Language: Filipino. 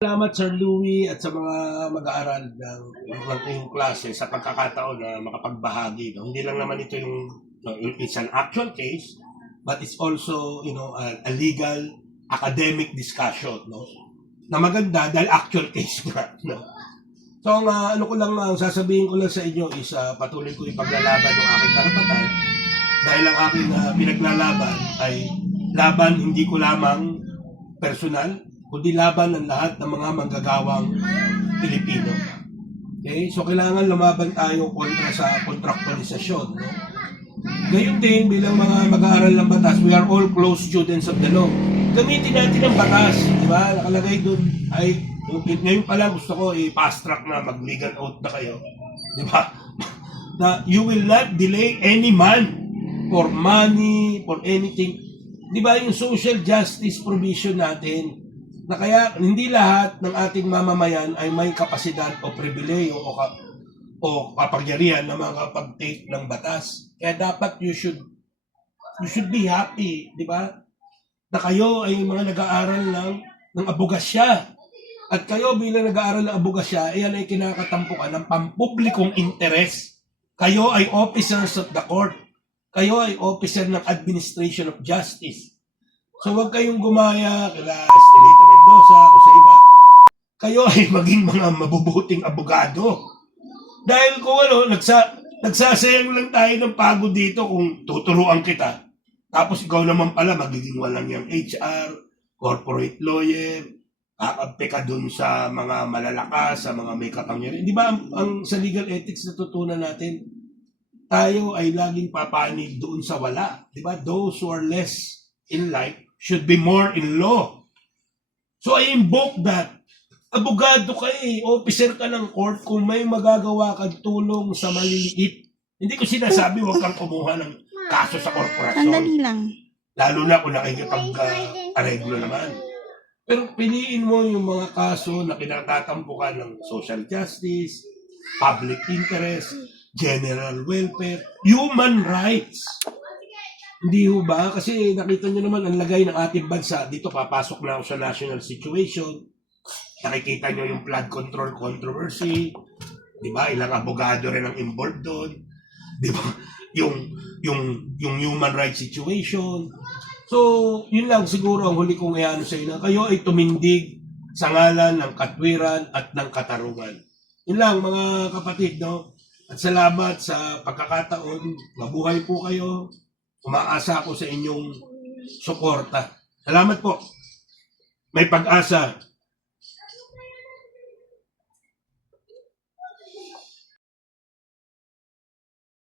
Salamat Sir Louie at sa mga mag-aaral ng iyong klase sa pagkakataon na makapagbahagi. No? Hindi lang naman ito yung, no, it's an actual case, but it's also, a legal academic discussion, no? Na maganda dahil actual case nga, no? So, ang sasabihin ko lang sa inyo is patuloy ko ipaglalaban ng aking karapatan dahil ang aking pinaglalaban ay laban hindi ko lamang personal, kundi laban ng lahat ng mga manggagawang Pilipino. Okay? So, kailangan lumaban tayo kontra sa kontraktualisasyon. No? Ngayon din, bilang mga mag-aaral ng batas, we are all close students of the law. Gamitin natin ang batas. Di ba? Nakalagay doon ay, ngayon pa lang gusto ko i-fast track na mag-legal oath na kayo. Di ba? Na you will not delay any man for money, for anything. Di ba yung social justice provision natin na kaya hindi lahat ng ating mamamayan ay may kapasidad o pribileyo o kapangyarihan na makapag-take ng batas. Kaya dapat you should be happy, di ba? Na kayo ay mga nag-aaral ng abogasya. At kayo bilang nag-aaral ng abogasya, yan ay kinakatampukan ng pampublikong interes. Kayo ay officers of the court. Kayo ay officer ng administration of justice. So huwag kayong gumaya kila Estelito Mendoza o sa iba. Kayo ay maging mga mabubuting abogado. Dahil kung nagsasayang lang tayo ng pagod dito kung tuturuan kita. Tapos ikaw naman pala magiging walang yung HR, corporate lawyer, kakabte ka dun sa mga malalakas, sa mga may kapangyarihan. Di ba ang sa legal ethics natutunan natin, tayo ay laging papanig doon sa wala. Di ba? Those who are less in life should be more in law. So I invoke that. Abogado ka officer ka ng court, kung may magagawa kang tulong sa maliliit. Hindi ko sinasabi huwag kang kumuha ng kaso sa korporasyon. Sandali lang. Lalo na kung nakikipag-areglo naman. Pero piliin mo yung mga kaso na kinatatampukan ng social justice, public interest, general welfare, human rights. Hindi ho ba? Kasi nakita nyo naman ang lagay ng ating bansa. Dito papasok na ako sa national situation. Nakikita nyo yung flood control controversy. Di ba? Ilang abogado rin ang involved doon. Di ba? Yung human rights situation. So, yun lang siguro ang huli kong iano sa inyo. Kayo ay tumindig sa ngalan ng katwiran at ng katarungan. Yun lang mga kapatid, no? At salamat sa pagkakataon. Mabuhay po kayo. Umaasa ako sa inyong suporta. Salamat po. May pag-asa.